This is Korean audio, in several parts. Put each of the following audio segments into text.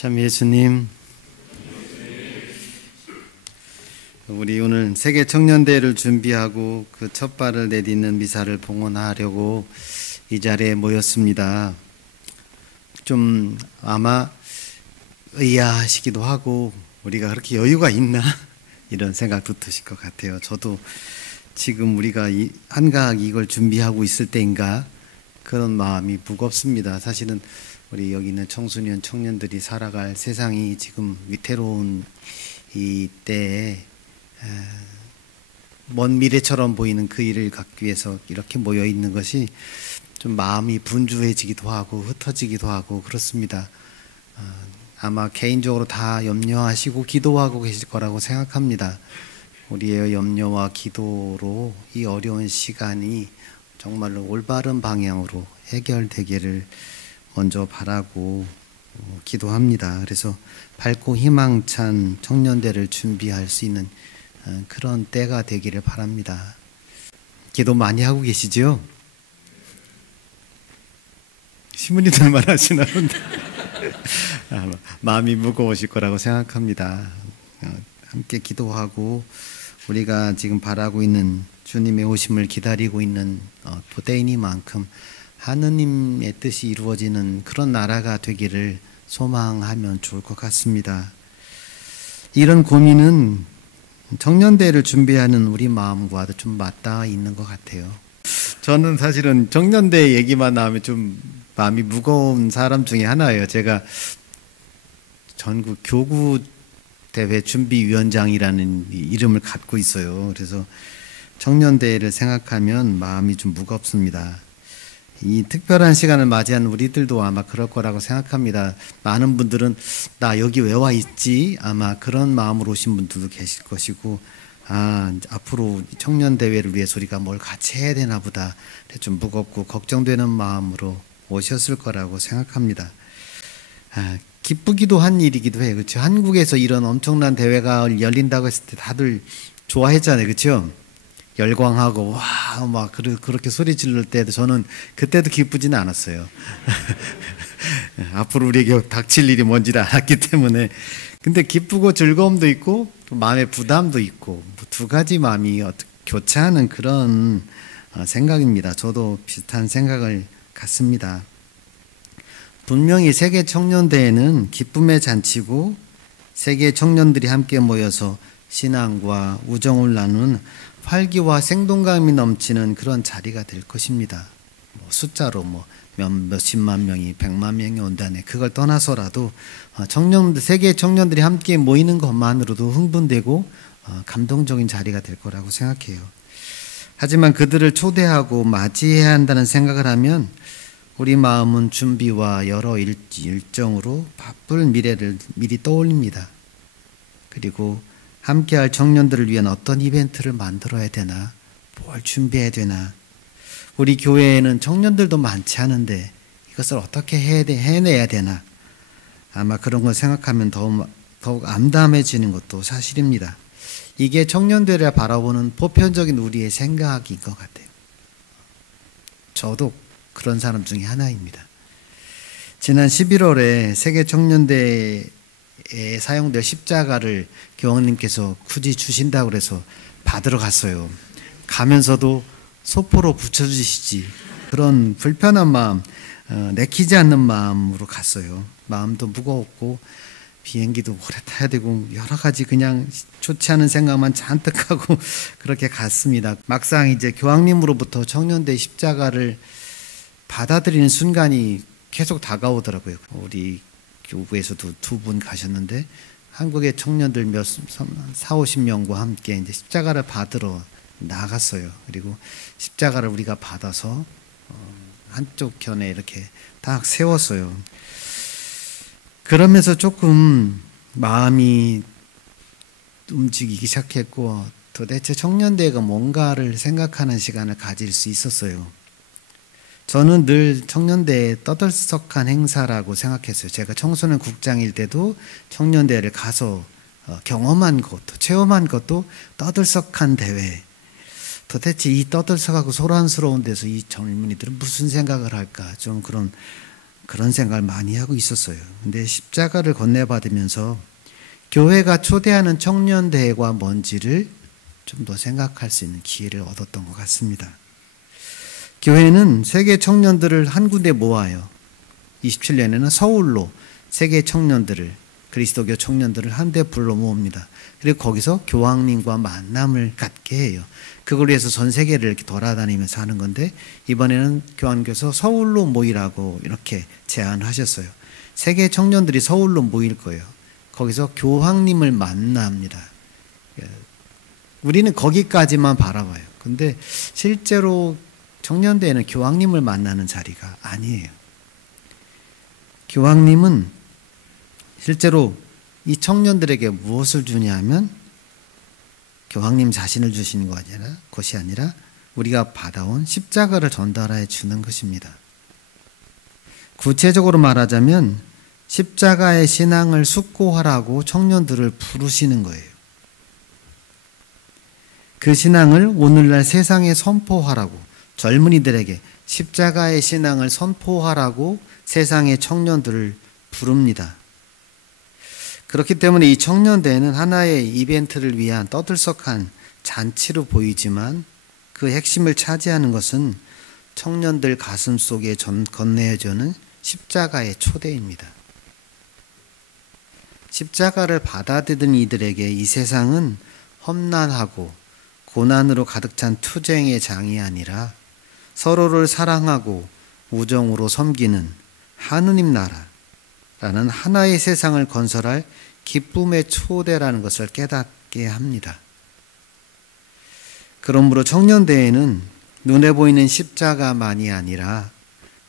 참 예수님, 우리 오늘 세계 청년대회를 준비하고 그 첫 발을 내딛는 미사를 봉헌하려고 이 자리에 모였습니다. 좀 아마 의아하시기도 하고 우리가 그렇게 여유가 있나? 이런 생각도 드실 것 같아요. 저도 지금 우리가 한가하게 이걸 준비하고 있을 때인가 그런 마음이 무겁습니다. 사실은 우리 여기 있는 청소년, 청년들이 살아갈 세상이 지금 위태로운 이 때에 먼 미래처럼 보이는 그 일을 갖기 위해서 이렇게 모여 있는 것이 좀 마음이 분주해지기도 하고 흩어지기도 하고 그렇습니다. 아마 개인적으로 다 염려하시고 기도하고 계실 거라고 생각합니다. 우리의 염려와 기도로 이 어려운 시간이 정말로 올바른 방향으로 해결되기를 먼저 바라고 기도합니다. 그래서 밝고 희망찬 청년대를 준비할 수 있는 그런 때가 되기를 바랍니다. 기도 많이 하고 계시죠? 시문이들만 하시나 본데 마음이 무거우실 거라고 생각합니다. 함께 기도하고 우리가 지금 바라고 있는 주님의 오심을 기다리고 있는 도대인이만큼 하느님의 뜻이 이루어지는 그런 나라가 되기를 소망하면 좋을 것 같습니다. 이런 고민은 청년대회를 준비하는 우리 마음과도 좀 맞닿아 있는 것 같아요. 저는 사실은 청년대회 얘기만 나오면 좀 마음이 무거운 사람 중에 하나예요. 제가 전국 교구대회 준비위원장이라는 이름을 갖고 있어요. 그래서 청년대회를 생각하면 마음이 좀 무겁습니다. 이 특별한 시간을 맞이한 우리들도 아마 그럴 거라고 생각합니다. 많은 분들은 나 여기 왜 와 있지? 아마 그런 마음으로 오신 분들도 계실 것이고 앞으로 청년대회를 위해서 우리가 뭘 같이 해야 되나 보다 좀 무겁고 걱정되는 마음으로 오셨을 거라고 생각합니다. 기쁘기도 한 일이기도 해요. 그렇죠? 한국에서 이런 엄청난 대회가 열린다고 했을 때 다들 좋아했잖아요. 그렇죠? 열광하고 와 막 그렇게 소리 지를 때도 저는 그때도 기쁘지는 않았어요. 앞으로 우리에게 닥칠 일이 뭔지를 알았기 때문에. 근데 기쁘고 즐거움도 있고 또 마음의 부담도 있고 두 가지 마음이 교차하는 그런 생각입니다. 저도 비슷한 생각을 갖습니다. 분명히 세계 청년대회는 기쁨의 잔치고 세계 청년들이 함께 모여서 신앙과 우정을 나누는 활기와 생동감이 넘치는 그런 자리가 될 것입니다. 숫자로 몇십만 명이 100만 명이 온다네. 그걸 떠나서라도 세계 청년들이 함께 모이는 것만으로도 흥분되고 감동적인 자리가 될 거라고 생각해요. 하지만 그들을 초대하고 맞이해야 한다는 생각을 하면 우리 마음은 준비와 여러 일정으로 바쁠 미래를 미리 떠올립니다. 그리고 함께할 청년들을 위한 어떤 이벤트를 만들어야 되나, 뭘 준비해야 되나. 우리 교회에는 청년들도 많지 않은데 이것을 어떻게 해내야 되나. 아마 그런 걸 생각하면 더욱 암담해지는 것도 사실입니다. 이게 청년들을 바라보는 보편적인 우리의 생각인 것 같아요. 저도 그런 사람 중에 하나입니다. 지난 11월에 세계 청년대회에 사용될 십자가를 교황님께서 굳이 주신다고 그래서 받으러 갔어요. 가면서도 소포로 붙여주시지 그런 불편한 마음, 내키지 않는 마음으로 갔어요. 마음도 무거웠고 비행기도 오래 타야 되고 여러 가지 그냥 좋지 않은 생각만 잔뜩 하고 그렇게 갔습니다. 막상 이제 교황님으로부터 청년대 십자가를 받아들이는 순간이 계속 다가오더라고요. 우리 교구에서도 2분 가셨는데 한국의 청년들 40-50명과 함께 이제 십자가를 받으러 나갔어요. 그리고 십자가를 우리가 받아서 한쪽 견에 이렇게 딱 세웠어요. 그러면서 조금 마음이 움직이기 시작했고 도대체 청년대회가 뭔가를 생각하는 시간을 가질 수 있었어요. 저는 늘 청년대회 떠들썩한 행사라고 생각했어요. 제가 청소년 국장일 때도 청년대회를 가서 경험한 것도 체험한 것도 떠들썩한 대회. 도대체 이 떠들썩하고 소란스러운 데서 이 젊은이들은 무슨 생각을 할까? 좀 그런 생각을 많이 하고 있었어요. 근데 십자가를 건네받으면서 교회가 초대하는 청년대회가 뭔지를 좀 더 생각할 수 있는 기회를 얻었던 것 같습니다. 교회는 세계 청년들을 한 군데 모아요. 27년에는 서울로 세계 청년들을, 그리스도교 청년들을 한데 불러 모읍니다. 그리고 거기서 교황님과 만남을 갖게 해요. 그걸 위해서 전 세계를 이렇게 돌아다니면서 하는 건데, 이번에는 교황님께서 서울로 모이라고 이렇게 제안하셨어요. 세계 청년들이 서울로 모일 거예요. 거기서 교황님을 만납니다. 우리는 거기까지만 바라봐요. 근데 실제로 청년대회는 교황님을 만나는 자리가 아니에요. 교황님은 실제로 이 청년들에게 무엇을 주냐면 교황님 자신을 주시는 것이 아니라 우리가 받아온 십자가를 전달해 주는 것입니다. 구체적으로 말하자면 십자가의 신앙을 숙고하라고 청년들을 부르시는 거예요. 그 신앙을 오늘날 세상에 선포하라고, 젊은이들에게 십자가의 신앙을 선포하라고 세상의 청년들을 부릅니다. 그렇기 때문에 이 청년대회는 하나의 이벤트를 위한 떠들썩한 잔치로 보이지만 그 핵심을 차지하는 것은 청년들 가슴 속에 건네여주는 십자가의 초대입니다. 십자가를 받아들인 이들에게 이 세상은 험난하고 고난으로 가득 찬 투쟁의 장이 아니라 서로를 사랑하고 우정으로 섬기는 하느님 나라라는 하나의 세상을 건설할 기쁨의 초대라는 것을 깨닫게 합니다. 그러므로 청년대회는 눈에 보이는 십자가만이 아니라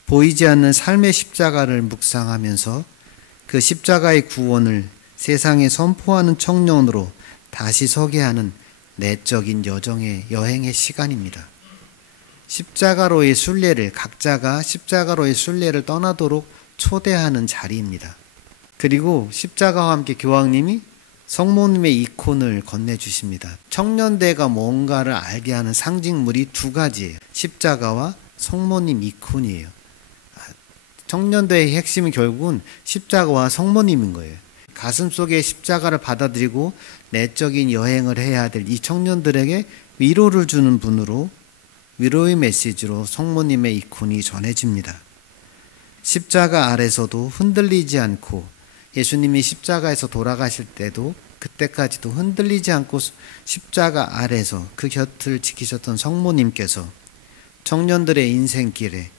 보이지 않는 삶의 십자가를 묵상하면서 그 십자가의 구원을 세상에 선포하는 청년으로 다시 서게 하는 내적인 여행의 시간입니다. 십자가로의 순례를, 각자가 십자가로의 순례를 떠나도록 초대하는 자리입니다. 그리고 십자가와 함께 교황님이 성모님의 이콘을 건네주십니다. 청년대가 뭔가를 알게 하는 상징물이 두 가지예요. 십자가와 성모님 이콘이에요. 청년대의 핵심은 결국은 십자가와 성모님인 거예요. 가슴속에 십자가를 받아들이고 내적인 여행을 해야 될 이 청년들에게 위로를 주는 분으로, 위로의 메시지로 성모님의 이콘이 전해집니다. 십자가 아래서도 흔들리지 않고, 예수님이 십자가에서 돌아가실 때도 그때까지도 흔들리지 않고 십자가 아래서 그 곁을 지키셨던 성모님께서 청년들의 인생길에,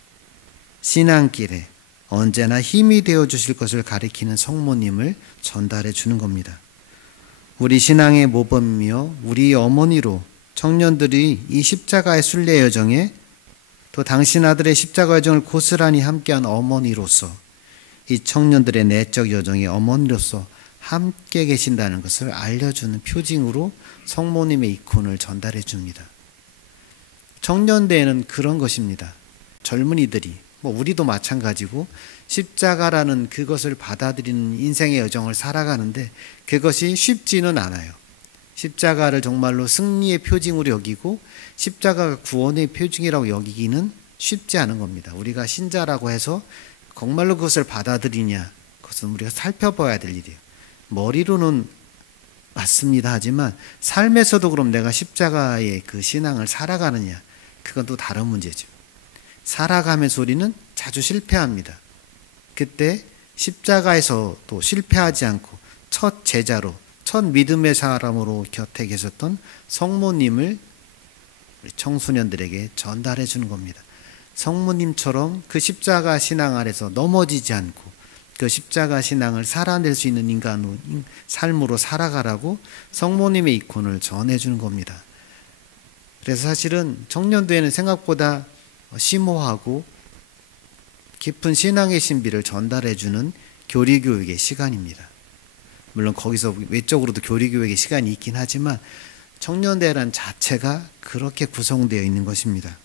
신앙길에 언제나 힘이 되어 주실 것을 가리키는 성모님을 전달해 주는 겁니다. 우리 신앙의 모범이며 우리 어머니로 청년들이 이 십자가의 순례 여정에, 또 당신 아들의 십자가 여정을 고스란히 함께한 어머니로서, 이 청년들의 내적 여정의 어머니로서 함께 계신다는 것을 알려주는 표징으로 성모님의 이콘을 전달해 줍니다. 청년대회는 그런 것입니다. 젊은이들이, 우리도 마찬가지고 십자가라는 그것을 받아들이는 인생의 여정을 살아가는데 그것이 쉽지는 않아요. 십자가를 정말로 승리의 표징으로 여기고 십자가가 구원의 표징이라고 여기기는 쉽지 않은 겁니다. 우리가 신자라고 해서 정말로 그것을 받아들이냐, 그것은 우리가 살펴봐야 될 일이에요. 머리로는 맞습니다 하지만 삶에서도 그럼 내가 십자가의 그 신앙을 살아가느냐, 그건 또 다른 문제죠. 살아가면서 우리는 자주 실패합니다. 그때 십자가에서 또 실패하지 않고 첫 제자로, 첫 믿음의 사람으로 곁에 계셨던 성모님을 우리 청소년들에게 전달해 주는 겁니다. 성모님처럼 그 십자가 신앙 아래서 넘어지지 않고 그 십자가 신앙을 살아낼 수 있는 인간의 삶으로 살아가라고 성모님의 이콘을 전해주는 겁니다. 그래서 사실은 청년대회는 생각보다 심오하고 깊은 신앙의 신비를 전달해주는 교리교육의 시간입니다. 물론 거기서 외적으로도 교리교육의 시간이 있긴 하지만 청년대회란 자체가 그렇게 구성되어 있는 것입니다.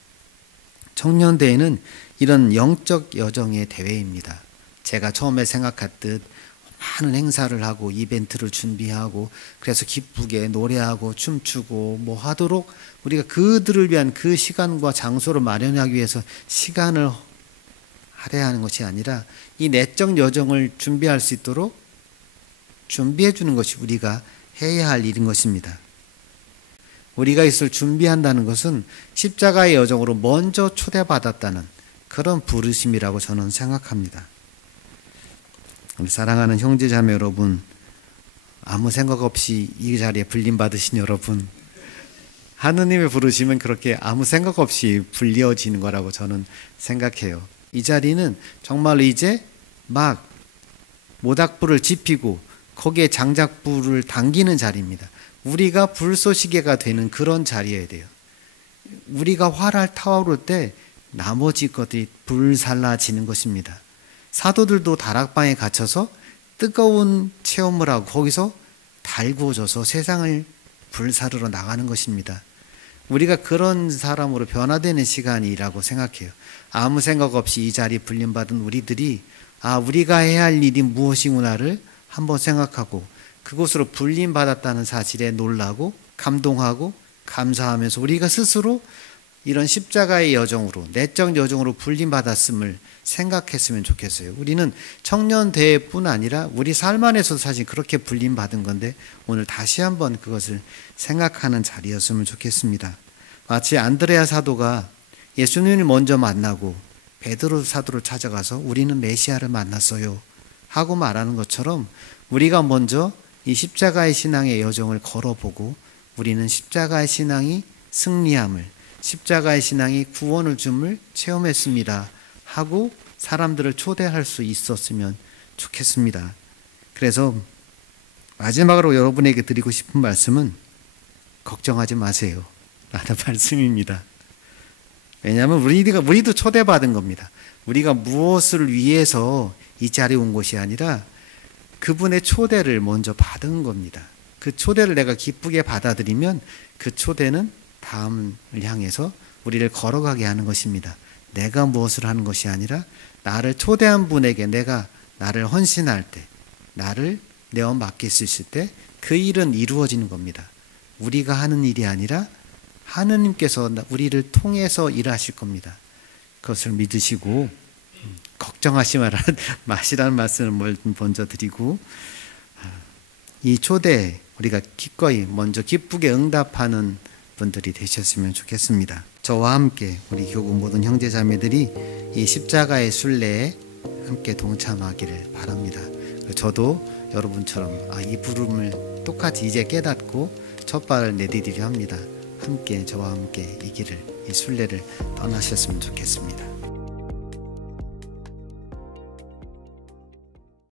청년대회는 이런 영적 여정의 대회입니다. 제가 처음에 생각했듯 많은 행사를 하고 이벤트를 준비하고 그래서 기쁘게 노래하고 춤추고 뭐 하도록 우리가 그들을 위한 그 시간과 장소를 마련하기 위해서 시간을 할애하는 것이 아니라 이 내적 여정을 준비할 수 있도록 준비해 주는 것이 우리가 해야 할 일인 것입니다. 우리가 이것을 준비한다는 것은 십자가의 여정으로 먼저 초대받았다는 그런 부르심이라고 저는 생각합니다. 우리 사랑하는 형제자매 여러분, 아무 생각 없이 이 자리에 불림받으신 여러분, 하느님의 부르심은 그렇게 아무 생각 없이 불려지는 거라고 저는 생각해요. 이 자리는 정말로 이제 막 모닥불을 지피고 거기에 장작불을 당기는 자리입니다. 우리가 불쏘시개가 되는 그런 자리여야 돼요. 우리가 활활 타오를 때 나머지 것들이 불살라지는 것입니다. 사도들도 다락방에 갇혀서 뜨거운 체험을 하고 거기서 달구어져서 세상을 불사르러 나가는 것입니다. 우리가 그런 사람으로 변화되는 시간이라고 생각해요. 아무 생각 없이 이 자리에 불림받은 우리들이 우리가 해야 할 일이 무엇이구나를 한번 생각하고 그곳으로 불림받았다는 사실에 놀라고 감동하고 감사하면서 우리가 스스로 이런 십자가의 여정으로 내적 여정으로 불림받았음을 생각했으면 좋겠어요. 우리는 청년대회뿐 아니라 우리 삶 안에서도 사실 그렇게 불림받은 건데 오늘 다시 한번 그것을 생각하는 자리였으면 좋겠습니다. 마치 안드레아 사도가 예수님을 먼저 만나고 베드로 사도를 찾아가서 우리는 메시아를 만났어요 하고 말하는 것처럼 우리가 먼저 이 십자가의 신앙의 여정을 걸어보고 우리는 십자가의 신앙이 승리함을, 십자가의 신앙이 구원을 줌을 체험했습니다 하고 사람들을 초대할 수 있었으면 좋겠습니다. 그래서 마지막으로 여러분에게 드리고 싶은 말씀은 걱정하지 마세요 라는 말씀입니다. 왜냐하면 우리도 초대받은 겁니다. 우리가 무엇을 위해서 이 자리에 온 것이 아니라 그분의 초대를 먼저 받은 겁니다. 그 초대를 내가 기쁘게 받아들이면 그 초대는 다음을 향해서 우리를 걸어가게 하는 것입니다. 내가 무엇을 하는 것이 아니라 나를 초대한 분에게 내가 나를 헌신할 때, 나를 내어 맡길 수 있을 때 그 일은 이루어지는 겁니다. 우리가 하는 일이 아니라 하느님께서 우리를 통해서 일하실 겁니다. 그것을 믿으시고 걱정하지 마시라는 말씀을 먼저 드리고 이 초대에 우리가 기꺼이 먼저 기쁘게 응답하는 분들이 되셨으면 좋겠습니다. 저와 함께 우리 교구 모든 형제자매들이 이 십자가의 순례에 함께 동참하기를 바랍니다. 저도 여러분처럼 이 부름을 똑같이 이제 깨닫고 첫 발을 내디디려 합니다. 함께 저와 함께 이 길을 이 순례를 떠나셨으면 좋겠습니다.